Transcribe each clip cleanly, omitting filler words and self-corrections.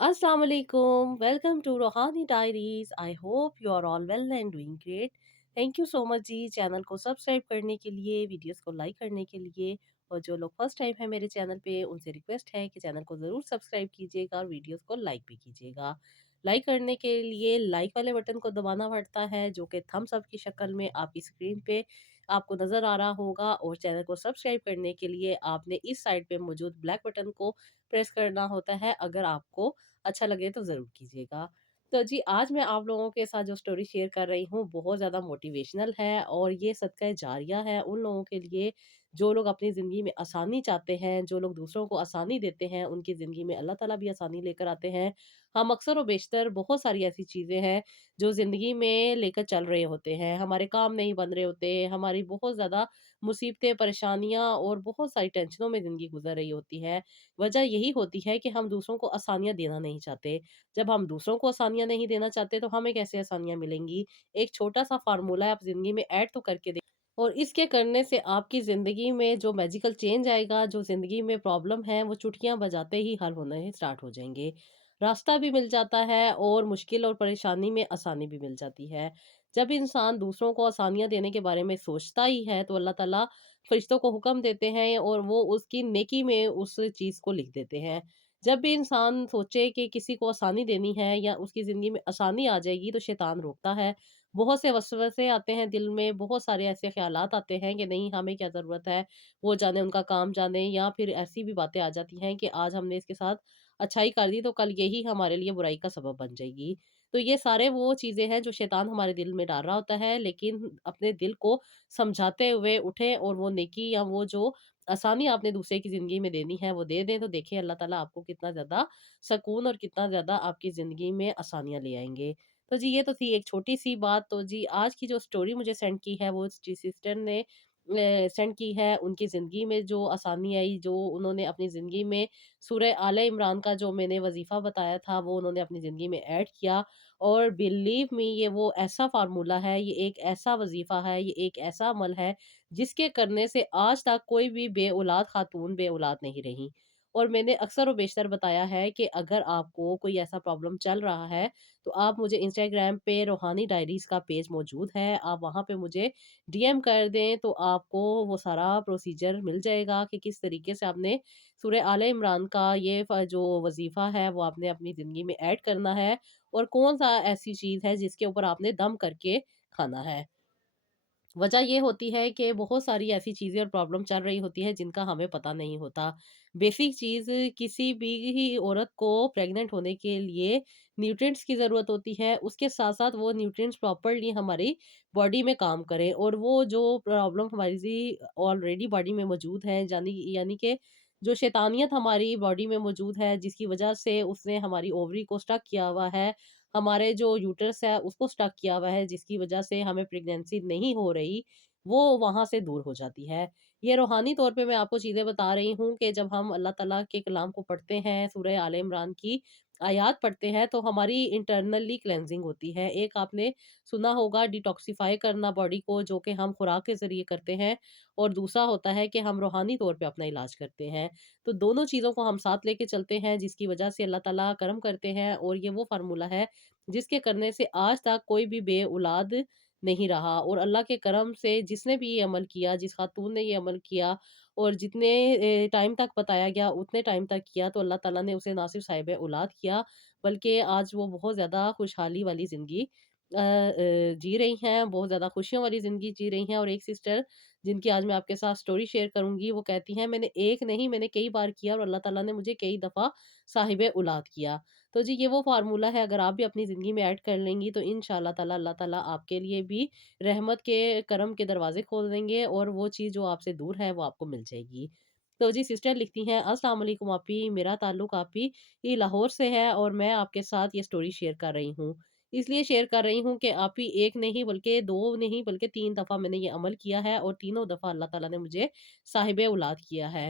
Assalamu alaikum. Welcome to Rohani Diaries. I hope you are all well and doing great. Thank you so much जी channel को subscribe करने के लिए, videos को like करने के लिए। और जो लोग फर्स्ट टाइम है मेरे चैनल पे उनसे रिक्वेस्ट है कि चैनल को ज़रूर सब्सक्राइब कीजिएगा और वीडियोस को लाइक भी कीजिएगा। लाइक करने के लिए लाइक वाले बटन को दबाना पड़ता है जो कि थम्स अप की शक्ल में आपकी स्क्रीन पे आपको नज़र आ रहा होगा। और चैनल को सब्सक्राइब करने के लिए आपने इस साइड पे मौजूद ब्लैक बटन को प्रेस करना होता है। अगर आपको अच्छा लगे तो ज़रूर कीजिएगा। तो जी आज मैं आप लोगों के साथ जो स्टोरी शेयर कर रही हूँ बहुत ज़्यादा मोटिवेशनल है और ये सदका जारिया है उन लोगों के लिए जो लोग अपनी ज़िंदगी में आसानी चाहते हैं, जो लोग दूसरों को आसानी देते हैं, उनकी ज़िंदगी में अल्लाह ताला भी आसानी लेकर आते हैं। हम अक्सर व बेशतर बहुत सारी ऐसी चीज़ें हैं जो ज़िंदगी में लेकर चल रहे होते हैं, हमारे काम नहीं बन रहे होते, हमारी बहुत ज़्यादा मुसीबतें, परेशानियाँ और बहुत सारी टेंशनों में ज़िंदगी गुज़र रही होती है। वजह यही होती है कि हम दूसरों को आसानियाँ देना नहीं चाहते। जब हम दूसरों को आसानियाँ नहीं देना चाहते तो हमें कैसे आसानियाँ मिलेंगी? एक छोटा-सा फ़ॉर्मूला है आप ज़िंदगी में ऐड तो करके और इसके करने से आपकी ज़िंदगी में जो मैजिकल चेंज आएगा, जो ज़िंदगी में प्रॉब्लम है, वो चुटकियाँ बजाते ही हल होने स्टार्ट हो जाएँगे। रास्ता भी मिल जाता है और मुश्किल और परेशानी में आसानी भी मिल जाती है। जब इंसान दूसरों को आसानियाँ देने के बारे में सोचता ही है, तो अल्लाह ताला फ़रिश्तों को हुक्म देते हैं और वो उसकी नेकी में उस चीज़ को लिख देते हैं। जब भी इंसान सोचे कि किसी को आसानी देनी है या उसकी ज़िंदगी में आसानी आ जाएगी, तो शैतान रोकता है। बहुत से वसवसे आते हैं दिल में, बहुत सारे ऐसे ख़्यालात आते हैं कि नहीं हमें क्या ज़रूरत है, वो जाने उनका काम जाने, या फिर ऐसी भी बातें आ जाती हैं कि आज हमने इसके साथ अच्छाई कर दी तो कल यही हमारे लिए बुराई का सबब बन जाएगी। तो ये सारे वो चीज़ें हैं जो शैतान हमारे दिल में डाल रहा होता है, लेकिन अपने दिल को समझाते हुए उठें और वो नेकी या वो जो आसानी आपने दूसरे की ज़िंदगी में देनी है वो दे दें, तो देखिए अल्लाह ताला आपको कितना ज़्यादा सकून और कितना ज़्यादा आपकी ज़िंदगी में आसानियाँ ले आएँगे। तो जी ये तो थी एक छोटी-सी बात। तो जी आज की जो स्टोरी मुझे सेंड की है वो जी सिस्टर ने सेंड की है। उनकी ज़िंदगी में जो आसानी आई, जो उन्होंने अपनी ज़िंदगी में सूरह आले इमरान का जो मैंने वज़ीफ़ा बताया था वो उन्होंने अपनी ज़िंदगी में ऐड किया। और बिलीव मी ये वो ऐसा फ़ॉर्मूला है, ये एक ऐसा वज़ीफ़ा है, ये एक ऐसा अमल है जिसके करने से आज तक कोई भी बेऔलाद खातून बेऔलाद नहीं रही। और मैंने अक्सर व बेशतर बताया है कि अगर आपको कोई ऐसा प्रॉब्लम चल रहा है, तो आप मुझे इंस्टाग्राम पे रूहानी डायरीज़ का पेज मौजूद है, आप वहाँ पे मुझे डीएम कर दें तो आपको वो सारा प्रोसीजर मिल जाएगा कि किस तरीके से आपने सूरह आले इमरान का ये जो वज़ीफ़ा है वो आपने अपनी ज़िंदगी में ऐड करना है और कौन-सा ऐसी चीज़ है जिसके ऊपर आपने दम करके खाना है। वजह ये होती है कि बहुत सारी ऐसी चीज़ें और प्रॉब्लम चल रही होती है जिनका हमें पता नहीं होता। बेसिक चीज़ किसी भी ही औरत को प्रेग्नेंट होने के लिए न्यूट्रिएंट्स की ज़रूरत होती है। उसके साथ-साथ वो न्यूट्रिएंट्स प्रॉपर्ली हमारी बॉडी में काम करें और वो जो प्रॉब्लम हमारी ऑलरेडी बॉडी में मौजूद है यानी यानी कि जो शैतानियत हमारी बॉडी में मौजूद है जिसकी वजह से उसने हमारी ओवरी को स्टक किया हुआ है, हमारे जो यूटरस है उसको स्टक किया हुआ है जिसकी वजह से हमें प्रेगनेंसी नहीं हो रही, वो वहाँ से दूर हो जाती है। ये रूहानी तौर पे मैं आपको चीज़ें बता रही हूँ कि जब हम अल्लाह ताला के कलाम को पढ़ते हैं, सूरह आले इमरान की आयत पढ़ते हैं तो हमारी इंटरनली क्लेंजिंग होती है। एक आपने सुना होगा डिटॉक्सिफाई करना बॉडी को जो कि हम खुराक के ज़रिए करते हैं और दूसरा होता है कि हम रूहानी तौर पे अपना इलाज करते हैं। तो दोनों चीज़ों को हम साथ लेके चलते हैं जिसकी वजह से अल्लाह ताला करम करते हैं और ये वो फ़ॉर्मूला है जिसके करने से आज तक कोई भी बे-औलाद नहीं रहा। और अल्लाह के करम से जिसने भी ये अमल किया, जिस खातून ने ये अमल किया और जितने टाइम तक बताया गया उतने टाइम तक किया तो अल्लाह ताला ने उसे ना सिर्फ़ साहिब-ए-औलाद किया बल्कि आज वो बहुत ज़्यादा खुशहाली वाली ज़िंदगी जी रही हैं, बहुत ज़्यादा खुशियों वाली ज़िंदगी जी रही हैं। और एक सिस्टर जिनकी आज मैं आपके साथ स्टोरी शेयर करूँगी, वो कहती हैं मैंने एक नहीं मैंने कई बार किया और अल्लाह ताला ने मुझे कई दफ़ा साहिब-ए-औलाद किया। तो जी ये वो फ़ॉर्मूला है, अगर आप भी अपनी ज़िंदगी में ऐड कर लेंगी तो इंशाअल्लाह ताला अल्लाह ताला आपके लिए भी रहमत के करम के दरवाज़े खोल देंगे और वो चीज़ जो आपसे दूर है वो आपको मिल जाएगी। तो जी सिस्टर लिखती हैं अस्सलाम वालेकुम आपी, मेरा ताल्लुक आपी ये लाहौर से है और मैं आपके साथ ये स्टोरी शेयर कर रही हूँ। इसलिए शेयर कर रही हूँ कि आप ही एक नहीं बल्कि 2 नहीं बल्कि 3 दफ़ा मैंने ये अमल किया है और तीनों दफ़ा अल्लाह ताला ने मुझे साहिब-ए-औलाद किया है।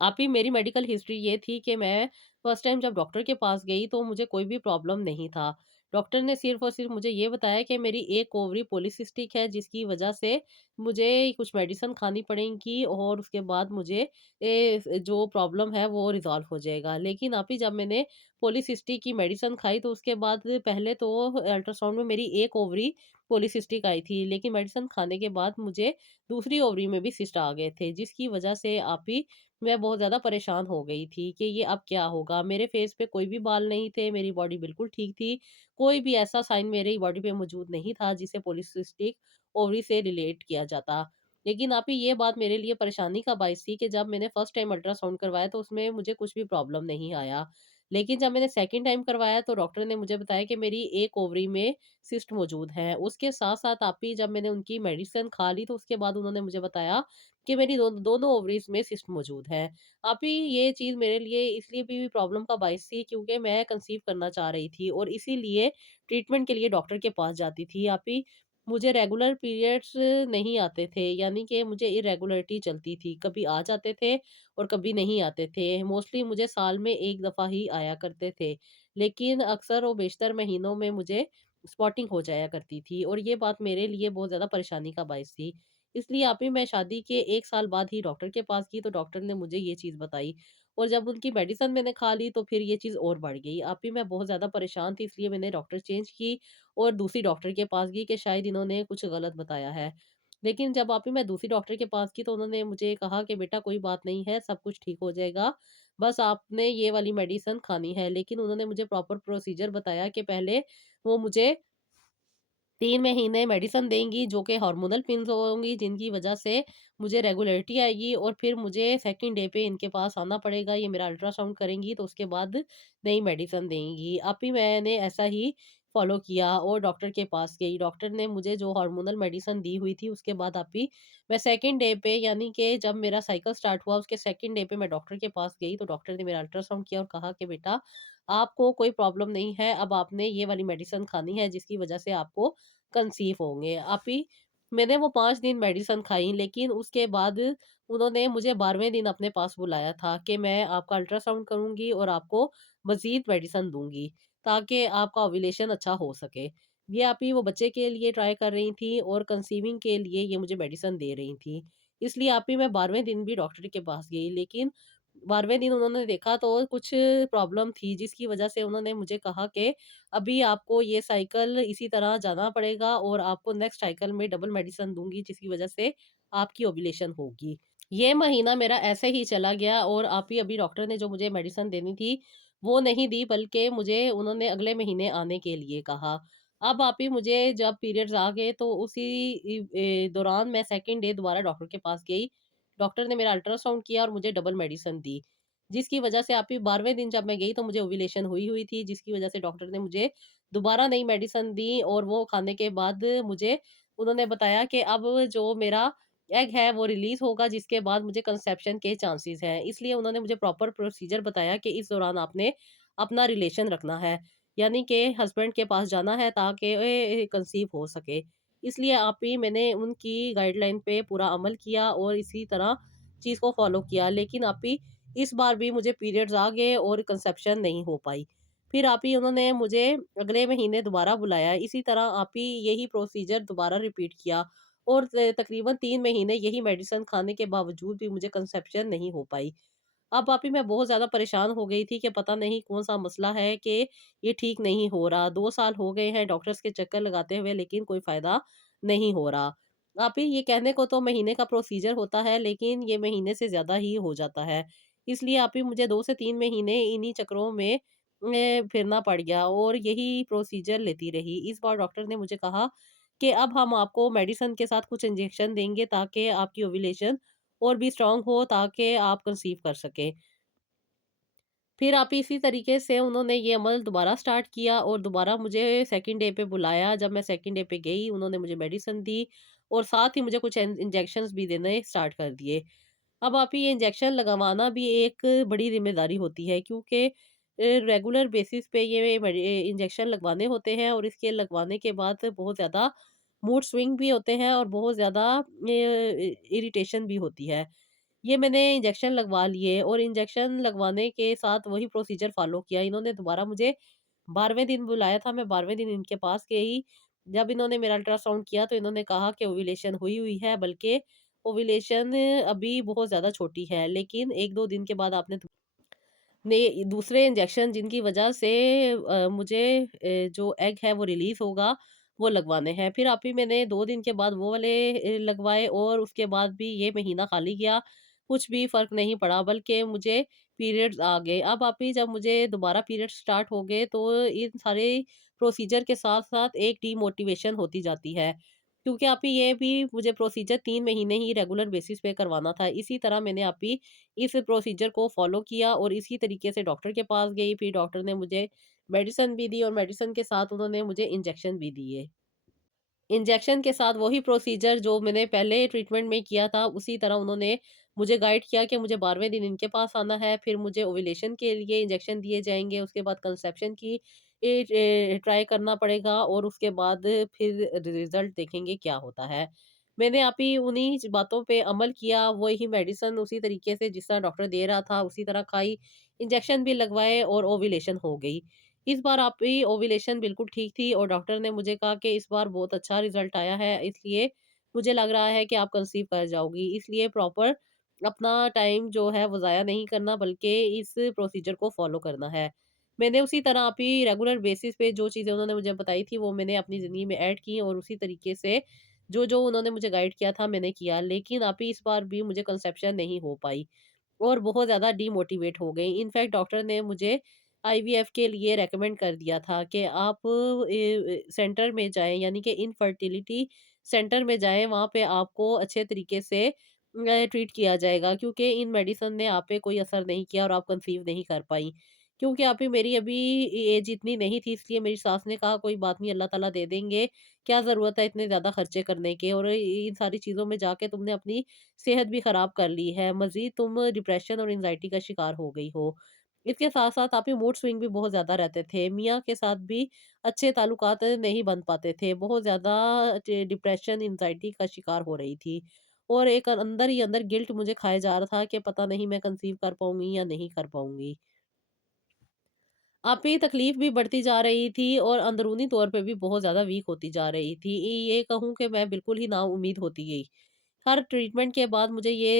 आप ही मेरी मेडिकल हिस्ट्री ये थी कि मैं फर्स्ट टाइम जब डॉक्टर के पास गई तो मुझे कोई भी प्रॉब्लम नहीं था। डॉक्टर ने सिर्फ़ और सिर्फ़ मुझे ये बताया कि मेरी एक ओवरी पॉलीसिस्टिक है, जिसकी वजह से मुझे कुछ मेडिसिन खानी पड़ेंगी और उसके बाद मुझे जो प्रॉब्लम है वो रिज़ॉल्व हो जाएगा। लेकिन आप ही जब मैंने पॉलीसिस्टिक की मेडिसिन खाई तो उसके बाद पहले तो अल्ट्रासाउंड में मेरी एक ओवरी पॉलीसिस्टिक आई थी, लेकिन मेडिसिन खाने के बाद मुझे दूसरी ओवरी में भी सिस्ट आ गए थे, जिसकी वजह से आप ही मैं बहुत ज़्यादा परेशान हो गई थी कि ये अब क्या होगा? मेरे फेस पे कोई भी बाल नहीं थे, मेरी बॉडी बिल्कुल ठीक थी। कोई भी ऐसा साइन मेरी बॉडी पे मौजूद नहीं था जिसे पॉलीसिस्टिक ओवरी से रिलेट किया जाता। लेकिन आप ही ये बात मेरे लिए परेशानी का बायस थी कि जब मैंने फर्स्ट टाइम अल्ट्रासाउंड करवाया तो उसमें मुझे कुछ भी प्रॉब्लम नहीं आया। लेकिन जब मैंने सेकंड टाइम करवाया तो डॉक्टर ने मुझे बताया कि मेरी एक ओवरी में सिस्ट मौजूद है। उसके साथ-साथ आप ही जब मैंने उनकी मेडिसिन खा ली तो उसके बाद उन्होंने मुझे बताया कि मेरी दोनों ओवरीज़ में सिस्ट मौजूद है। आप ही ये चीज़ मेरे लिए इसलिए भी प्रॉब्लम का बायस थी क्योंकि मैं कंसीव करना चाह रही थी और इसीलिए ट्रीटमेंट के लिए डॉक्टर के पास जाती थी। आप ही मुझे रेगुलर पीरियड्स नहीं आते थे, यानी कि मुझे इरेगुलरिटी चलती थी। कभी आ जाते थे और कभी नहीं आते थे। मोस्टली मुझे साल में 1 दफ़ा ही आया करते थे। लेकिन अक्सर और बेशतर महीनों में मुझे स्पॉटिंग हो जाया करती थी और ये बात मेरे लिए बहुत ज़्यादा परेशानी का बायस थी। इसलिए आप ही मैं शादी के 1 साल बाद ही डॉक्टर के पास गई तो डॉक्टर ने मुझे ये चीज़ बताई और जब उनकी मेडिसिन मैंने खा ली तो फिर ये चीज़ और बढ़ गई। आप ही मैं बहुत ज़्यादा परेशान थी, इसलिए मैंने डॉक्टर चेंज की और दूसरी डॉक्टर के पास गई कि शायद इन्होंने कुछ गलत बताया है। लेकिन जब आप ही मैं दूसरी डॉक्टर के पास गई तो उन्होंने मुझे कहा कि बेटा कोई बात नहीं है, सब कुछ ठीक हो जाएगा। बस आपने ये वाली मेडिसिन खानी है। लेकिन उन्होंने मुझे प्रॉपर प्रोसीजर बताया कि पहले वो मुझे 3 महीने मेडिसिन देंगी जो कि हार्मोनल पिल्स होंगी जिनकी वज़ह से मुझे रेगुलरिटी आएगी और फिर मुझे सेकंड डे पे इनके पास आना पड़ेगा। ये मेरा अल्ट्रासाउंड करेंगी तो उसके बाद नई मेडिसिन देंगी। अब भी मैंने ऐसा ही फ़ॉलो किया और डॉक्टर के पास गई। डॉक्टर ने मुझे जो हार्मोनल मेडिसिन दी हुई थी उसके बाद आप भी मैं सेकंड डे पे यानी कि जब मेरा साइकिल स्टार्ट हुआ उसके सेकंड डे पे मैं डॉक्टर के पास गई तो डॉक्टर ने मेरा अल्ट्रासाउंड किया और कहा कि बेटा आपको कोई प्रॉब्लम नहीं है। अब आपने ये वाली मेडिसिन खानी है जिसकी वज़ह से आपको कंसीव होंगे। आप ही मैंने वो 5 दिन मेडिसिन खाई लेकिन उसके बाद उन्होंने मुझे 12वें दिन अपने पास बुलाया था कि मैं आपका अल्ट्रासाउंड करूँगी और आपको मज़ीद मेडिसिन दूँगी ताकि आपका ओव्यूलेशन अच्छा हो सके। ये आप ही वो बच्चे के लिए ट्राई कर रही थी और कंसीविंग के लिए ये मुझे मेडिसिन दे रही थी। इसलिए आप ही मैं 12वें दिन भी डॉक्टर के पास गई लेकिन 12वें दिन उन्होंने देखा तो कुछ प्रॉब्लम थी जिसकी वज़ह से उन्होंने मुझे कहा कि अभी आपको ये साइकिल इसी तरह जाना पड़ेगा और आपको नेक्स्ट साइकिल में डबल मेडिसिन दूँगी जिसकी वज़ह से आपकी ओव्यूलेशन होगी। ये महीना मेरा ऐसे ही चला गया और आप ही अभी डॉक्टर ने जो मुझे मेडिसिन देनी थी, वो नहीं दी बल्कि मुझे उन्होंने अगले महीने आने के लिए कहा। अब आप ही मुझे जब पीरियड्स आ गए तो उसी दौरान मैं सेकंड डे दोबारा डॉक्टर के पास गई। डॉक्टर ने मेरा अल्ट्रासाउंड किया और मुझे डबल मेडिसिन दी। जिसकी वज़ह से आप ही 12वें दिन जब मैं गई तो मुझे ओव्यूलेशन हुई हुई थी जिसकी वज़ह से डॉक्टर ने मुझे दोबारा नई मेडिसिन दी और वो खाने के बाद मुझे उन्होंने बताया कि अब जो मेरा एग है वो रिलीज़ होगा जिसके बाद मुझे कंसेप्शन के चांसेस हैं। इसलिए उन्होंने मुझे प्रॉपर प्रोसीजर बताया कि इस दौरान आपने अपना रिलेशन रखना है। यानी कि हस्बैंड के पास जाना है ताकि कंसीव हो सके। इसलिए आप ही मैंने उनकी गाइडलाइन पे पूरा अमल किया और इसी तरह चीज़ को फ़ॉलो किया। लेकिन आप ही इस बार भी मुझे पीरियड्स आ गए और कंसेप्शन नहीं हो पाई। फिर आप ही उन्होंने मुझे अगले महीने दोबारा बुलाया। इसी तरह आप ही यही प्रोसीजर दोबारा रिपीट किया और तकरीबन 3 महीने यही मेडिसिन खाने के बावजूद भी मुझे कंसेप्शन नहीं हो पाई। अब आप ही मैं बहुत ज़्यादा परेशान हो गई थी कि पता नहीं कौन-सा मसला है कि ये ठीक नहीं हो रहा। 2 साल हो गए हैं डॉक्टर्स के चक्कर लगाते हुए लेकिन कोई फ़ायदा नहीं हो रहा। आप ही ये कहने को तो महीने का प्रोसीजर होता है लेकिन ये महीने से ज़्यादा ही हो जाता है। इसलिए आप ही मुझे 2 से 3 महीने इन्हीं चक्करों में फिरना पड़ गया और यही प्रोसीजर लेती रही। इस बार डॉक्टर ने मुझे कहा कि अब हम आपको मेडिसिन के साथ कुछ इंजेक्शन देंगे ताकि आपकी ओव्यूलेशन और भी स्ट्रॉन्ग हो ताकि आप कंसीव कर सकें। फिर आप इसी तरीके से उन्होंने ये अमल दोबारा स्टार्ट किया और दोबारा मुझे सेकंड डे पे बुलाया। जब मैं सेकंड डे पे गई उन्होंने मुझे मेडिसिन दी और साथ ही मुझे कुछ इंजेक्शंस भी देने स्टार्ट कर दिए। अब आप ये इंजेक्शन लगवाना भी एक बड़ी ज़िम्मेदारी होती है क्योंकि रेगुलर बेसिस पे ये इंजेक्शन लगवाने होते हैं और इसके लगवाने के बाद बहुत ज़्यादा मूड स्विंग भी होते हैं और बहुत ज़्यादा इरिटेशन भी होती है। ये मैंने इंजेक्शन लगवा लिए और इंजेक्शन लगवाने के साथ वही प्रोसीजर फ़ॉलो किया। इन्होंने दोबारा मुझे 12वें दिन बुलाया था, मैं 12वें दिन इनके पास गई। जब इन्होंने मेरा अल्ट्रासाउंड किया तो इन्होंने कहा कि ओव्यूलेशन हुई हुई है, बल्कि ओव्यूलेशन अभी बहुत ज़्यादा छोटी है, लेकिन 1-2 दिन के बाद आपने ने दूसरे इंजेक्शन जिनकी वजह से मुझे जो एग है वो रिलीज़ होगा, वो लगवाने हैं। फिर आप ही मैंने 2 दिन के बाद वो वाले लगवाए और उसके बाद भी ये महीना खाली गया, कुछ भी फ़र्क नहीं पड़ा, बल्कि मुझे पीरियड्स आ गए। अब आप ही जब मुझे दोबारा पीरियड्स स्टार्ट हो गए तो इन सारे प्रोसीजर के साथ-साथ एक डीमोटिवेशन होती जाती है। क्योंकि आप ही ये भी मुझे प्रोसीजर 3 महीने ही रेगुलर बेसिस पे करवाना था। इसी तरह मैंने आप ही इस प्रोसीजर को फ़ॉलो किया और इसी तरीके से डॉक्टर के पास गई, फिर डॉक्टर ने मुझे मेडिसिन भी दी और मेडिसिन के साथ उन्होंने मुझे इंजेक्शन भी दिए। इंजेक्शन के साथ वही प्रोसीजर जो मैंने पहले ट्रीटमेंट में किया था, उसी तरह उन्होंने मुझे गाइड किया कि मुझे 12वें दिन इनके पास आना है, फिर मुझे ओव्यूलेशन के लिए इंजेक्शन दिए जाएँगे, उसके बाद कंसेप्शन की ट्राई करना पड़ेगा और उसके बाद फिर रिज़ल्ट देखेंगे क्या होता है। मैंने आप ही उन्हीं बातों पे अमल किया, वही मेडिसिन उसी तरीके से जिस तरह डॉक्टर दे रहा था, उसी तरह खाई, इंजेक्शन भी लगवाए और ओव्यूलेशन हो गई। इस बार आपकी ओव्यूलेशन बिल्कुल ठीक थी और डॉक्टर ने मुझे कहा कि इस बार बहुत अच्छा रिजल्ट आया है, इसलिए मुझे लग रहा है कि आप कंसीव कर जाओगी। इसलिए प्रॉपर अपना टाइम जो है वो ज़ाया नहीं करना, बल्कि इस प्रोसीजर को फ़ॉलो करना है। मैंने उसी तरह आप ही रेगुलर बेसिस पे जो चीज़ें उन्होंने मुझे बताई थी वो मैंने अपनी ज़िंदगी में ऐड की और उसी तरीके से जो उन्होंने मुझे गाइड किया था मैंने किया। लेकिन आप ही इस बार भी मुझे कंसेप्शन नहीं हो पाई। और बहुत ज़्यादा डीमोटिवेट हो गई। इनफैक्ट डॉक्टर ने मुझे आईवीएफ के लिए रेकमेंड कर दिया था कि आप सेंटर में जाएँ, यानी कि इनफर्टिलिटी सेंटर में जाएँ, वहाँ पे आपको अच्छे तरीके से ट्रीट किया जाएगा, क्योंकि इन मेडिसिन ने आप पे कोई असर नहीं किया और आप कंसीव नहीं कर पाईं। क्योंकि आप ही मेरी अभी एज इतनी नहीं थी, इसलिए मेरी सास ने कहा कोई बात नहीं, अल्लाह ताला दे देंगे, क्या ज़रूरत है इतने ज़्यादा खर्चे करने के, और इन सारी चीज़ों में जाके तुमने अपनी सेहत भी खराब कर ली है, मज़ीद तुम डिप्रेशन और एंग्ज़ायटी का शिकार हो गई हो। इसके साथ-साथ आप ही मूड स्विंग भी बहुत ज़्यादा रहते थे। मियाँ के साथ भी अच्छे ताल्लुकात नहीं बन पाते थे। बहुत ज़्यादा डिप्रेशन, एंग्ज़ायटी का शिकार हो रही थी। और एक अंदर ही अंदर गिल्ट मुझे खाए जा रहा था कि पता नहीं मैं कंसीव कर पाऊँगी या नहीं कर पाऊँगी। आप ही तकलीफ़ भी बढ़ती जा रही थी और अंदरूनी तौर पे भी बहुत ज़्यादा वीक होती जा रही थी। ये कहूँ कि मैं बिल्कुल ही नाउम्मीद होती गई। हर ट्रीटमेंट के बाद मुझे ये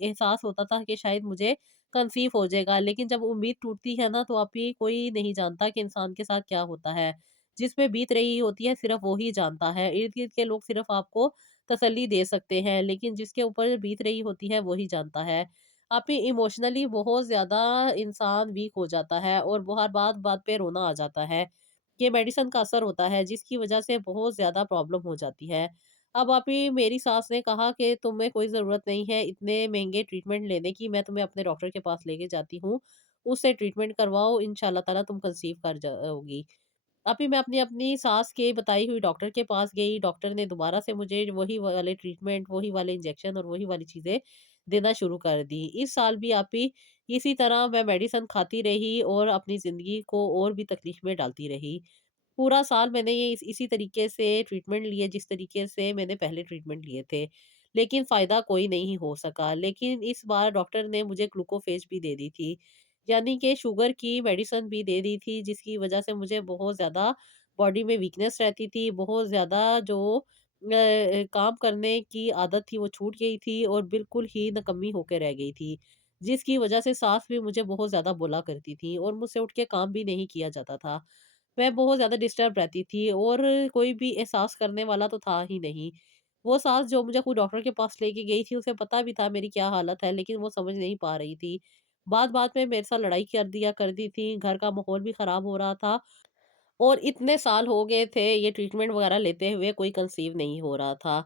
एहसास होता था कि शायद मुझे कंसीव हो जाएगा, लेकिन जब उम्मीद टूटती है ना, तो आप ही कोई नहीं जानता कि इंसान के साथ क्या होता है। जिस पे बीत रही होती है सिर्फ़ वो ही जानता है। इर्द-गिर्द के लोग सिर्फ़ आपको तसल्ली दे सकते हैं, लेकिन जिसके ऊपर बीत रही होती है वो ही जानता है। आप ही इमोशनली बहुत ज़्यादा इंसान वीक हो जाता है और वो हर बात-बात पे रोना आ जाता है। ये मेडिसिन का असर होता है जिसकी वज़ह से बहुत ज़्यादा प्रॉब्लम हो जाती है। अब आप ही मेरी सास ने कहा कि तुम्हें कोई ज़रूरत नहीं है इतने महँगे ट्रीटमेंट लेने की, मैं तुम्हें अपने डॉक्टर के पास लेके जाती हूँ, उससे ट्रीटमेंट करवाओ, इंशाअल्लाह ताला तुम कंसीव कर जाओगी। अभी मैं अपनी अपनी सास के बताई हुई डॉक्टर के पास गई, डॉक्टर ने दोबारा से मुझे वही वाले ट्रीटमेंट, वही वाले इंजेक्शन और वही वाली चीज़ें देना शुरू कर दी। इस साल भी आप ही इसी तरह मैं मेडिसिन खाती रही और अपनी ज़िंदगी को और भी तकलीफ़ में डालती रही। पूरा साल मैंने ये इसी तरीके से ट्रीटमेंट लिए जिस तरीके से मैंने पहले ट्रीटमेंट लिए थे। लेकिन फ़ायदा कोई नहीं हो सका। लेकिन इस बार डॉक्टर ने मुझे ग्लूकोफ़ेज भी दे दी थी। यानी कि शुगर की मेडिसिन भी दे दी थी, जिसकी वज़ह से मुझे बहुत ज़्यादा बॉडी में वीकनेस रहती थी। बहुत ज़्यादा जो काम करने की आदत थी वो छूट गई थी और बिल्कुल ही निकम्मी होके रह गई थी। जिसकी वज़ह से सास भी मुझे बहुत ज़्यादा बोला करती थी और मुझसे उठ के काम भी नहीं किया जाता था। मैं बहुत ज़्यादा डिस्टर्ब रहती थी और कोई भी एहसास करने वाला तो था ही नहीं। वो सास जो मुझे खुद डॉक्टर के पास लेके गई थी, उसे पता भी था मेरी क्या हालत है, लेकिन वो समझ नहीं पा रही थी। बात-बात में मेरे साथ लड़ाई कर दिया करती थी, घर का माहौल भी खराब हो रहा था और इतने साल हो गए थे ये ट्रीटमेंट वगैरह लेते हुए, कोई कंसीव नहीं हो रहा था।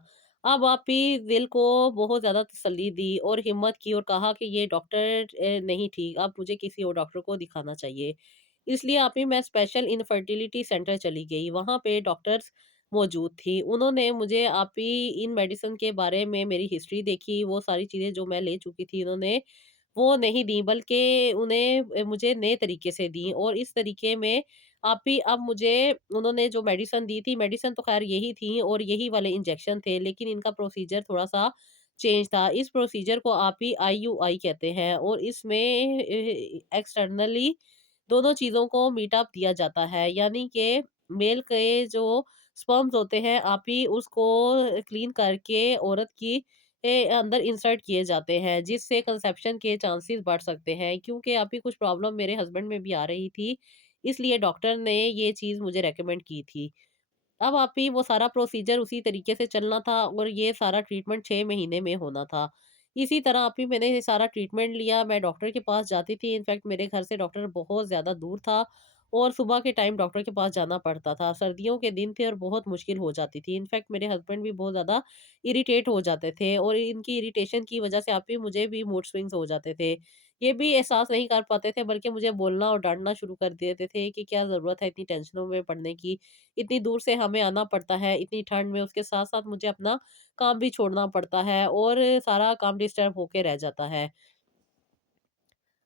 अब आप ही दिल को बहुत ज़्यादा तसल्ली दी और हिम्मत की और कहा कि ये डॉक्टर नहीं ठीक, अब मुझे किसी और डॉक्टर को दिखाना चाहिए। इसलिए आप ही मैं स्पेशल इनफर्टिलिटी सेंटर चली गई, वहाँ पे डॉक्टर्स मौजूद थी। उन्होंने मुझे आप ही इन मेडिसिन के बारे में मेरी हिस्ट्री देखी, वो सारी चीज़ें जो मैं ले चुकी थी इन्होंने वो नहीं दी, बल्कि उन्हें मुझे नए तरीके से दी और इस तरीके में आप ही अब मुझे उन्होंने जो मेडिसिन दी थी, मेडिसिन तो ख़ैर यही थी और यही वाले इंजेक्शन थे, लेकिन इनका प्रोसीजर थोड़ा-सा चेंज था। इस प्रोसीजर को आप ही आईयूआई कहते हैं और इसमें एक्सटर्नली दोनों चीज़ों को मीट अप दिया जाता है। यानी कि मेल के जो स्पर्म्स होते हैं, आप ही उसको क्लीन करके औरत की अंदर इंसर्ट किए जाते हैं, जिससे कंसेप्शन के चांसेस बढ़ सकते हैं। क्योंकि आप ही कुछ प्रॉब्लम मेरे हस्बैंड में भी आ रही थी, इसलिए डॉक्टर ने ये चीज़ मुझे रिकमेंड की थी। अब आप ही वो सारा प्रोसीजर उसी तरीके से चलना था और ये सारा ट्रीटमेंट 6 महीने में होना था। इसी तरह आप ही मैंने ये सारा ट्रीटमेंट लिया, मैं डॉक्टर के पास जाती थी, इनफैक्ट मेरे घर से डॉक्टर बहुत ज़्यादा दूर था और सुबह के टाइम डॉक्टर के पास जाना पड़ता था। सर्दियों के दिन थे और बहुत मुश्किल हो जाती थी। इनफैक्ट मेरे हस्बैंड भी बहुत ज़्यादा इरिटेट हो जाते थे और इनकी इरिटेशन की वज़ह से आप ही मुझे भी मूड स्विंग्स हो जाते थे। ये भी एहसास नहीं कर पाते थे, बल्कि मुझे बोलना और डाँटना शुरू कर देते थे कि क्या ज़रूरत है इतनी टेंशनों में पड़ने की। इतनी दूर से हमें आना पड़ता है, इतनी ठंड में, उसके साथ-साथ मुझे अपना काम भी छोड़ना पड़ता है और सारा काम डिस्टर्ब होके रह जाता है।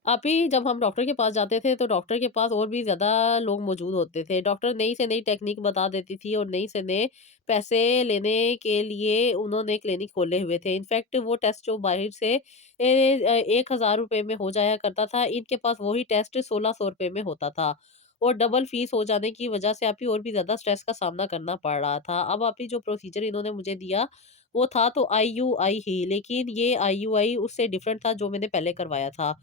अभी जब हम डॉक्टर के पास जाते थे, तो डॉक्टर के पास और भी ज़्यादा लोग मौजूद होते थे। डॉक्टर नई से नई टेक्नीक बता देती थी और नई से नए पैसे लेने के लिए उन्होंने क्लिनिक खोले हुए थे। इनफैक्ट वो टेस्ट जो बाहर से ₹1000 में हो जाया करता था, इनके पास वही टेस्ट ₹1600 में होता था और डबल फीस हो जाने की वजह से आप ही और भी ज़्यादा स्ट्रेस का सामना करना पड़ रहा था। अब आप ही जो प्रोसीजर इन्होंने मुझे दिया, वो था तो आईयूआई ही, लेकिन ये आईयूआई उससे डिफरेंट था जो मैंने पहले करवाया था।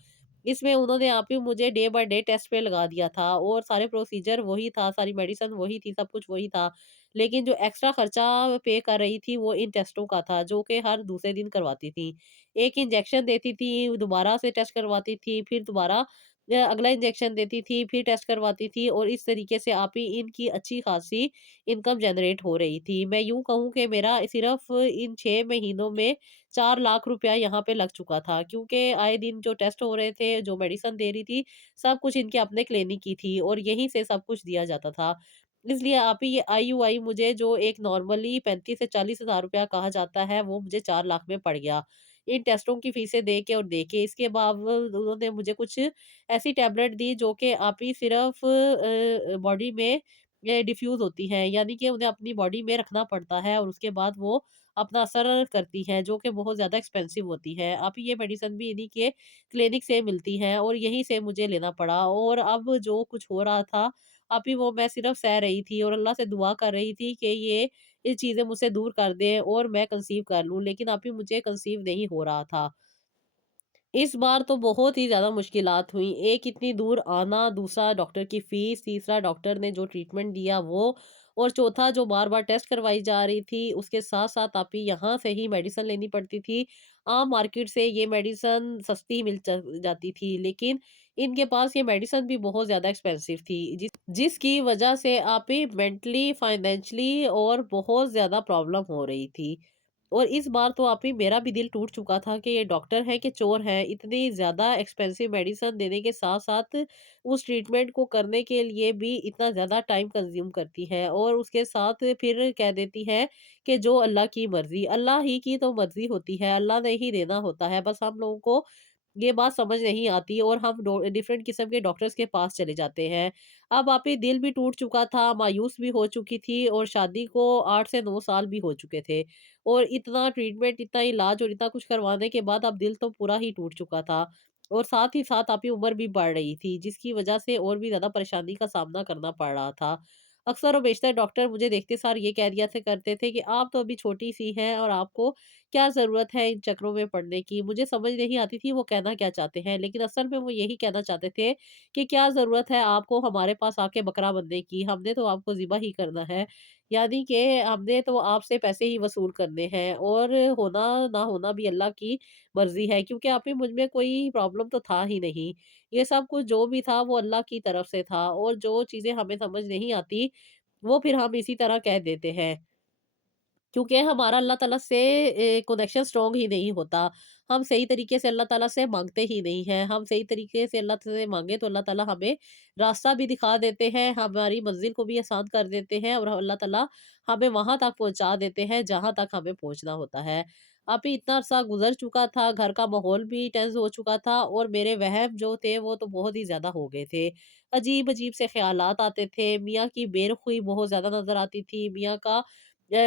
इसमें उन्होंने आप ही मुझे डे बाय डे टेस्ट पे लगा दिया था और सारे प्रोसीजर वही था, सारी मेडिसिन वही थी, सब कुछ वही था। लेकिन जो एक्स्ट्रा खर्चा पे कर रही थी वो इन टेस्टों का था, जो कि हर दूसरे दिन करवाती थी। एक इंजेक्शन देती थी, दोबारा से टेस्ट करवाती थी, फिर दोबारा अगला इंजेक्शन देती थी, फिर टेस्ट करवाती थी और इस तरीके से आप ही इनकी अच्छी खासी इनकम जनरेट हो रही थी। मैं यूँ कहूँ कि मेरा सिर्फ़ इन 6 महीनों में 4 लाख रुपया यहाँ पे लग चुका था, क्योंकि आए दिन जो टेस्ट हो रहे थे, जो मेडिसिन दे रही थी, सब कुछ इनके अपने क्लिनिक की थी और यहीं से सब कुछ दिया जाता था। इसलिए आप ही ये आईयूआई मुझे जो एक नॉर्मली 35 से 40 हज़ार रुपया कहा जाता है, वो मुझे 4 लाख में पड़ गया। इन टेस्टों की फीसें दे के और दे के, इसके बावजूद उन्होंने मुझे कुछ ऐसी टैबलेट दी जो कि आप ही सिर्फ़ बॉडी में डिफ्यूज़ होती हैं, यानी कि उन्हें अपनी बॉडी में रखना पड़ता है और उसके बाद वो अपना असर करती हैं, जो कि बहुत ज़्यादा एक्सपेंसिव होती है। अब ये मेडिसिन भी इन्हीं के क्लिनिक से मिलती हैं और यहीं से मुझे लेना पड़ा और अब जो कुछ हो रहा था, अभी वो मैं सिर्फ़ सह रही थी और अल्लाह से दुआ कर रही थी कि ये चीज़ें मुझसे दूर कर दें और मैं कंसीव कर लूँ, लेकिन अभी मुझे कंसीव नहीं हो रहा था। इस बार तो बहुत ही ज़्यादा मुश्किलात हुई। एक इतनी दूर आना, दूसरा डॉक्टर की फ़ीस, तीसरा डॉक्टर ने जो ट्रीटमेंट दिया वो और चौथा जो बार-बार टेस्ट करवाई जा रही थी, उसके साथ-साथ आप ही यहाँ से ही मेडिसिन लेनी पड़ती थी। आम मार्केट से ये मेडिसिन सस्ती मिल जाती थी, लेकिन इनके पास ये मेडिसिन भी बहुत ज़्यादा एक्सपेंसिव थी, जिसकी वजह से आप ही मेंटली, फाइनेंशियली और बहुत ज़्यादा प्रॉब्लम हो रही थी। और इस बार तो आप ही मेरा भी दिल टूट चुका था कि ये डॉक्टर है कि चोर है। इतनी ज़्यादा एक्सपेंसिव मेडिसिन देने के साथ-साथ उस ट्रीटमेंट को करने के लिए भी इतना ज़्यादा टाइम कंज़्यूम करती है और उसके साथ फिर कह देती है कि जो अल्लाह की मर्ज़ी। अल्लाह ही की तो मर्ज़ी होती है, अल्लाह ने ही देना होता है। बस हम लोगों को ये बात समझ नहीं आती और हम डिफरेंट किस्म के डॉक्टर्स के पास चले जाते हैं। अब आप ही दिल भी टूट चुका था, मायूस भी हो चुकी थी और शादी को 8 से 9 साल भी हो चुके थे। और इतना ट्रीटमेंट, इतना इलाज और इतना कुछ करवाने के बाद अब दिल तो पूरा ही टूट चुका था। और साथ ही साथ आपकी उम्र भी बढ़ रही थी, जिसकी वजह से और भी ज़्यादा परेशानी का सामना करना पड़ रहा था। अक्सर और बेशतर डॉक्टर मुझे देखते सार ये कह दिया से करते थे कि आप तो अभी छोटी-सी हैं और आपको क्या ज़रूरत है इन चक्करों में पड़ने की। मुझे समझ नहीं आती थी वो कहना क्या चाहते हैं, लेकिन असल में वो यही कहना चाहते थे कि क्या ज़रूरत है आपको हमारे पास आके बकरा बनने की, हमने तो आपको ज़िबा ही करना है। यानी कि हमने तो आपसे पैसे ही वसूल करने हैं और होना ना होना भी अल्लाह की मर्ज़ी है, क्योंकि आप ही मुझ में कोई प्रॉब्लम तो था ही नहीं। ये सब कुछ जो भी था वो अल्लाह की तरफ से था और जो चीज़ें हमें समझ नहीं आती, वो फिर हम इसी तरह कह देते हैं। क्योंकि हमारा अल्लाह ताला से कनेक्शन स्ट्रॉन्ग ही नहीं होता। हम सही तरीके से अल्लाह ताला से माँगते ही नहीं हैं। हम सही तरीके से अल्लाह से माँगे तो अल्लाह ताला हमें रास्ता भी दिखा देते हैं, हमारी मंज़िल को भी आसान कर देते हैं और अल्लाह ताला हमें वहाँ तक पहुँचा देते हैं जहाँ तक हमें पहुँचना होता है। अभी इतना अरसा गुज़र चुका था, घर का माहौल भी टेंस हो चुका था और मेरे वहम जो थे वो तो बहुत ही ज़्यादा हो गए थे। अजीब-अजीब से ख़्यालात आते थे, मियाँ की बेरुख़ी बहुत ज़्यादा नज़र आती थी, मियाँ का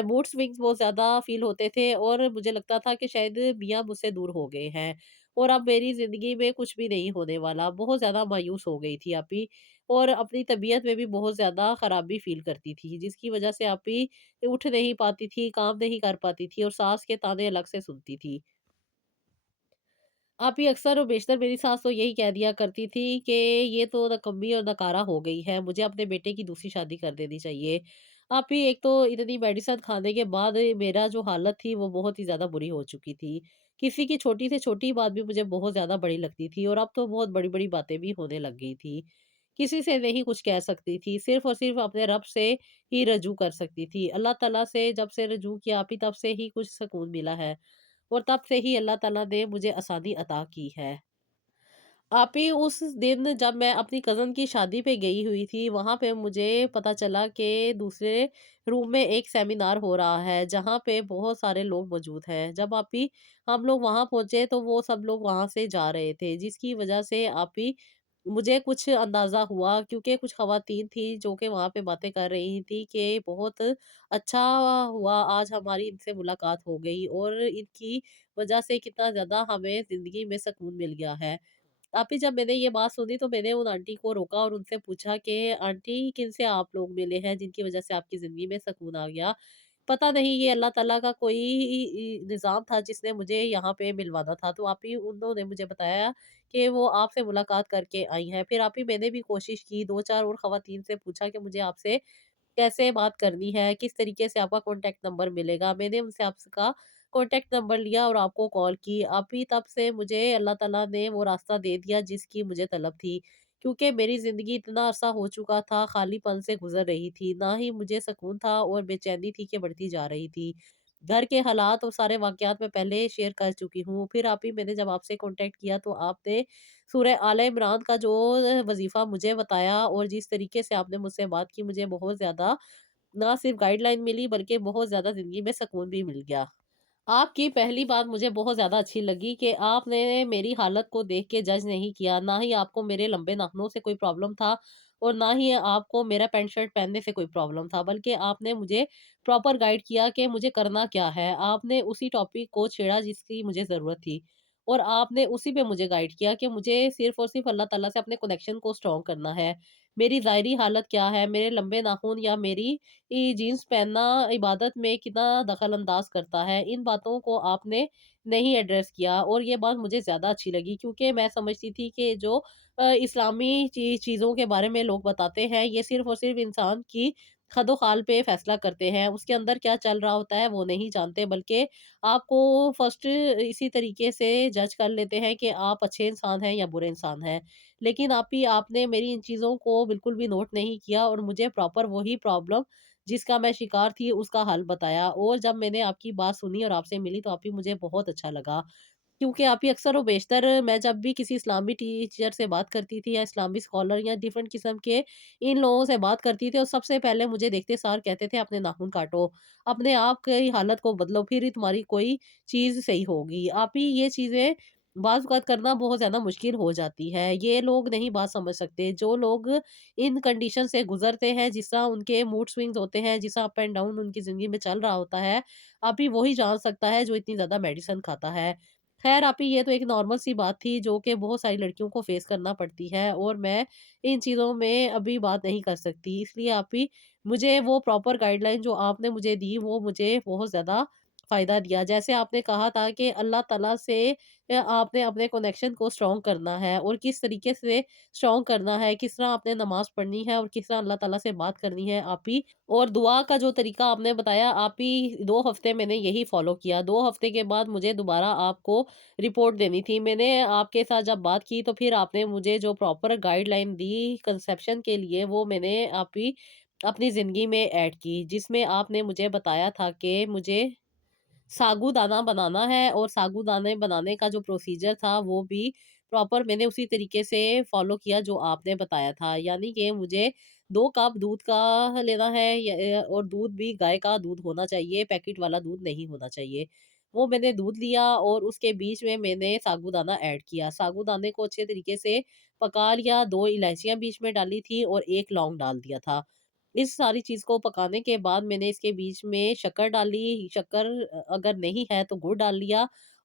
मूड स्विंग्स बहुत ज़्यादा फ़ील होते थे और मुझे लगता था कि शायद मियाँ मुझसे दूर हो गए हैं। और अब मेरी ज़िंदगी में कुछ भी नहीं होने वाला। बहुत ज़्यादा मायूस हो गई थी अभी, और अपनी तबीयत में भी बहुत ज़्यादा ख़राबी फ़ील करती थी, जिसकी वज़ह से अभी उठ नहीं पाती थी, काम नहीं कर पाती थी और सास के ताने अलग से सुनती थी। आप ही अक्सर और बेशतर मेरी सास तो यही कह दिया करती थी कि ये तो नकम्मी और नकारा हो गई है, मुझे अपने बेटे की दूसरी शादी कर देनी चाहिए। आप ही एक तो इतनी मेडिसिन खाने के बाद मेरा जो हालत थी वो बहुत ही ज़्यादा बुरी हो चुकी थी। किसी की छोटी से छोटी बात भी मुझे बहुत ज़्यादा बड़ी लगती थी, और अब तो बहुत बड़ी-बड़ी बातें भी होने लग गई थी। किसी से नहीं कुछ कह सकती थी, सिर्फ़ और सिर्फ़ अपने रब से ही रजू कर सकती थी। अल्लाह तआला से जब से रजू किया आप ही तब से ही कुछ सुकून मिला है। और तब से ही अल्लाह ताला ने मुझे आसानी अता की है। आप ही उस दिन जब मैं अपनी कज़न की शादी पे गई हुई थी, वहाँ पे मुझे पता चला कि दूसरे रूम में एक सेमिनार हो रहा है, जहाँ पे बहुत सारे लोग मौजूद हैं। जब आप ही हम लोग वहाँ पहुँचे तो वो सब लोग वहाँ से जा रहे थे, जिसकी वज़ह से आप ही मुझे कुछ अंदाज़ा हुआ, क्योंकि कुछ ख़वातीन थी जो कि वहाँ पे बातें कर रही थी कि बहुत अच्छा हुआ आज हमारी इनसे मुलाकात हो गई, और इनकी वज़ह से कितना ज़्यादा हमें ज़िंदगी में सुकून मिल गया है। आप ही जब मैंने ये बात सुनी तो मैंने उन आंटी को रोका और उनसे पूछा कि आंटी किनसे आप लोग मिले हैं जिनकी वज़ह से आपकी ज़िंदगी में सुकून आ गया? पता नहीं ये अल्लाह ताला का कोई निज़ाम था जिसने मुझे यहाँ पे मिलवाना था। तो आप ही उन्होंने मुझे बताया कि वो आपसे मुलाकात करके आई हैं। फिर आप ही मैंने भी कोशिश की, 2-4 और ख़वातीन से पूछा कि मुझे आपसे कैसे बात करनी है, किस तरीके से आपका कॉन्टैक्ट नंबर मिलेगा। मैंने उनसे आपका कॉन्टैक्ट नंबर लिया और आपको कॉल की। अभी तब से मुझे अल्लाह ताला ने वो रास्ता दे दिया जिसकी मुझे तलब थी। क्योंकि मेरी ज़िंदगी इतना अरसा हो चुका था, खालीपन से गुज़र रही थी। ना ही मुझे सुकून था और बेचैनी थी कि बढ़ती जा रही थी। घर के हालात और सारे वाक़यात मैं पहले शेयर कर चुकी हूँ। फिर आप ही मैंने जब आपसे कॉन्टैक्ट किया तो आपने सूरह आले इमरान का जो वज़ीफ़ा मुझे बताया, और जिस तरीके से आपने मुझसे बात की, मुझे बहुत ज़्यादा ना सिर्फ गाइडलाइन मिली बल्कि बहुत ज़्यादा ज़िंदगी में सुकून भी मिल गया। आपकी पहली बात मुझे बहुत ज़्यादा अच्छी लगी कि आपने मेरी हालत को देख के जज नहीं किया, ना ही आपको मेरे लंबे नाखूनों से कोई प्रॉब्लम था और ना ही आपको मेरा पैंट शर्ट पहनने से कोई प्रॉब्लम था, बल्कि आपने मुझे प्रॉपर गाइड किया कि मुझे करना क्या है। आपने उसी टॉपिक को छेड़ा जिसकी मुझे ज़रूरत थी, और आपने उसी पे मुझे गाइड किया कि मुझे सिर्फ़ और सिर्फ़ अल्लाह ताला से अपने कनेक्शन को स्ट्रॉन्ग करना है। मेरी ज़ाहिरी हालत क्या है, मेरे लंबे नाखून या मेरी जीन्स पहनना इबादत में कितना दखल अंदाज करता है, इन बातों को आपने नहीं एड्रेस किया, और ये बात मुझे ज़्यादा अच्छी लगी, क्योंकि मैं समझती थी कि जो इस्लामी चीज़ों के बारे में लोग बताते हैं, ये सिर्फ़ और सिर्फ़ इंसान की खदो-खाल पे फ़ैसला करते हैं, उसके अंदर क्या चल रहा होता है वो नहीं जानते, बल्कि आपको फर्स्ट इसी तरीके से जज कर लेते हैं कि आप अच्छे इंसान हैं या बुरे इंसान हैं। लेकिन आपने मेरी इन चीज़ों को बिल्कुल भी नोट नहीं किया और मुझे प्रॉपर वही प्रॉब्लम जिसका मैं शिकार थी उसका हल बताया, और जब मैंने आपकी बात सुनी और आपसे मिली तो मुझे बहुत अच्छा लगा। क्योंकि अक्सर व बेशतर मैं जब भी किसी इस्लामी टीचर से बात करती थी या इस्लामी स्कॉलर या डिफरेंट किस्म के इन लोगों से बात करती थी, और सबसे पहले मुझे देखते सार कहते थे अपने नाखून काटो, अपने आप की हालत को बदलो, फिर ही तुम्हारी कोई चीज़ सही होगी। आप ही ये चीज़ें बात करना बहुत ज़्यादा मुश्किल हो जाती है। ये लोग नहीं बात समझ सकते। जो लोग इन कंडीशन से गुज़रते हैं, जिस तरह उनके मूड स्विंग्स होते हैं, जिस तरह अप एंड डाउन उनकी ज़िंदगी में चल रहा होता है, अभी वही जान सकता है जो इतनी ज़्यादा मेडिसिन खाता है। ख़ैर ये तो एक नॉर्मल सी बात थी जो कि बहुत सारी लड़कियों को फ़ेस करना पड़ती है, और मैं इन चीज़ों में अभी बात नहीं कर सकती। इसलिए मुझे वो प्रॉपर गाइडलाइन जो आपने मुझे दी वो मुझे बहुत ज़्यादा फ़ायदा दिया। जैसे आपने कहा था कि अल्लाह ताला से आपने अपने कनेक्शन को स्ट्रॉन्ग करना है, और किस तरीके से स्ट्रॉन्ग करना है, किस तरह आपने नमाज़ पढ़नी है और किस तरह अल्लाह ताला से बात करनी है और दुआ का जो तरीका आपने बताया 2 हफ़्ते मैंने यही फ़ॉलो किया। 2 हफ़्ते के बाद मुझे दोबारा आपको रिपोर्ट देनी थी। मैंने आपके साथ जब बात की तो फिर आपने मुझे जो प्रॉपर गाइडलाइन दी कंसेप्शन के लिए वो मैंने अपनी ज़िंदगी में ऐड की। जिसमें आपने मुझे बताया था कि मुझे साबूदाना बनाना है, और साबूदाने बनाने का जो प्रोसीजर था वो भी प्रॉपर मैंने उसी तरीके से फॉलो किया जो आपने बताया था। यानी कि मुझे 2 कप दूध का लेना है, और दूध भी गाय का दूध होना चाहिए, पैकेट वाला दूध नहीं होना चाहिए। वो मैंने दूध लिया और उसके बीच में मैंने साबूदाना ऐड किया। साबूदाने को अच्छे तरीके से पका लिया, 2 इलायचियाँ बीच में डाली थी और 1 लौंग डाल दिया था। इस सारी चीज़ को पकाने के बाद मैंने इसके बीच में शक्कर डाली, शक्कर अगर नहीं है तो गुड़ डाल लिया,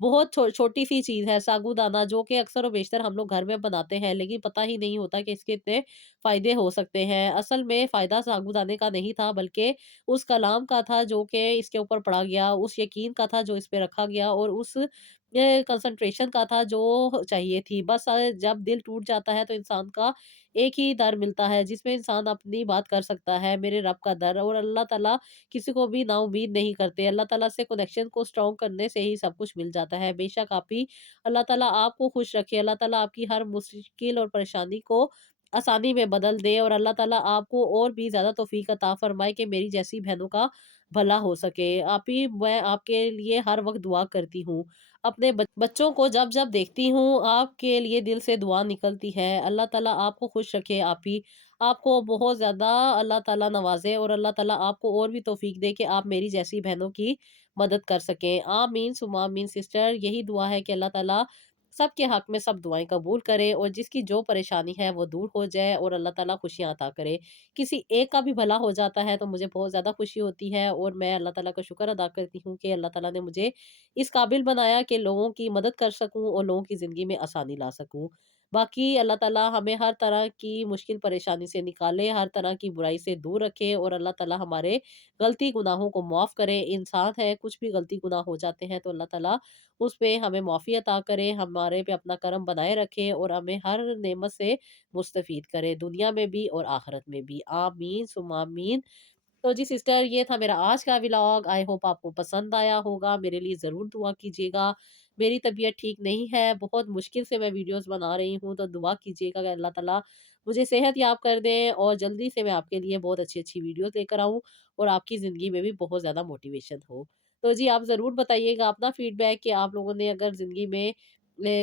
बहुत छोटी सी चीज़ है साबूदाना, जो कि अक्सर और बेशतर हम लोग घर में बनाते हैं, लेकिन पता ही नहीं होता कि इसके इतने फ़ायदे हो सकते हैं। असल में फ़ायदा साबूदाने का नहीं था, बल्कि उस कलाम का था जो कि इसके ऊपर पढ़ा गया, उस यकीन का था जो इस पे रखा गया, और उस कंसंट्रेशन का था जो चाहिए थी। बस जब दिल टूट जाता है तो इंसान का एक ही दर मिलता है जिसमें इंसान अपनी बात कर सकता है, मेरे रब का दर। और अल्लाह ताला किसी को भी नाउम्मीद नहीं करते। अल्लाह ताला से कनेक्शन को स्ट्रॉन्ग करने से ही सब कुछ मिल जाता है। बेशक आप ही अल्लाह ताला आपको खुश रखे, अल्लाह ताला आपकी हर मुश्किल और परेशानी को आसानी में बदल दे, और अल्लाह ताला आपको और भी ज़्यादा तौफ़ीक अता फ़रमाए कि मेरी जैसी बहनों का भला हो सके। आप ही मैं आपके लिए हर वक़्त दुआ करती हूँ। अपने बच्चों को जब-जब देखती हूँ, आपके लिए दिल से दुआ निकलती है। अल्लाह ताला आपको खुश रखे आप ही। आपको बहुत ज़्यादा अल्लाह ताला नवाज़े, और अल्लाह ताला आपको और भी तौफ़ीक दे कि आप मेरी जैसी बहनों की मदद कर सकें। आमीन सुम्मा आमीन सिस्टर, यही दुआ है कि अल्लाह ताला सबके हक़ में सब दुआएँ कबूल करे, और जिसकी जो परेशानी है वो दूर हो जाए, और अल्लाह ताला खुशियाँ अता करे। किसी एक का भी भला हो जाता है तो मुझे बहुत ज़्यादा खुशी होती है, और मैं अल्लाह ताला का शुक्र अदा करती हूँ कि अल्लाह ताला ने मुझे इस काबिल बनाया कि लोगों की मदद कर सकूँ और लोगों की ज़िंदगी में आसानी ला सकूँ। बाकी अल्लाह ताला हमें हर तरह की मुश्किल परेशानी से निकाले, हर तरह की बुराई से दूर रखे, और अल्लाह ताला हमारे गलती गुनाहों को माफ़ करे। इंसान है, कुछ भी गलती गुनाह हो जाते हैं तो अल्लाह ताला उस पे हमें माफ़ी अता करे, हमारे पे अपना करम बनाए रखे, और हमें हर नेमत से मुस्तफ़ीद करे, दुनिया में भी और आखिरत में भी। आमीन सुम्मा आमीन। तो जी सिस्टर, ये था मेरा आज का व्लॉग। आई होप आपको पसंद आया होगा। मेरे लिए ज़रूर दुआ कीजिएगा। मेरी तबीयत ठीक नहीं है, बहुत मुश्किल से मैं वीडियोज़ बना रही हूँ, तो दुआ कीजिएगा कि अल्लाह ताला मुझे सेहत याब कर दें, और जल्दी से मैं आपके लिए बहुत अच्छी-अच्छी वीडियोज़ लेकर आऊँ, और आपकी ज़िंदगी में भी बहुत ज़्यादा मोटिवेशन हो। तो जी आप ज़रूर बताइएगा अपना फीडबैक कि आप लोगों ने अगर ज़िंदगी में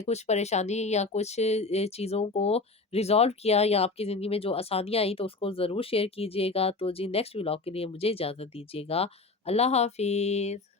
कुछ परेशानी या कुछ चीज़ों को रिज़ॉल्व किया, या आपकी ज़िंदगी में जो आसानियाँ आई तो उसको ज़रूर शेयर कीजिएगा। तो जी नेक्स्ट व्लॉग के लिए मुझे इजाज़त दीजिएगा। अल्लाह हाफ़िज़।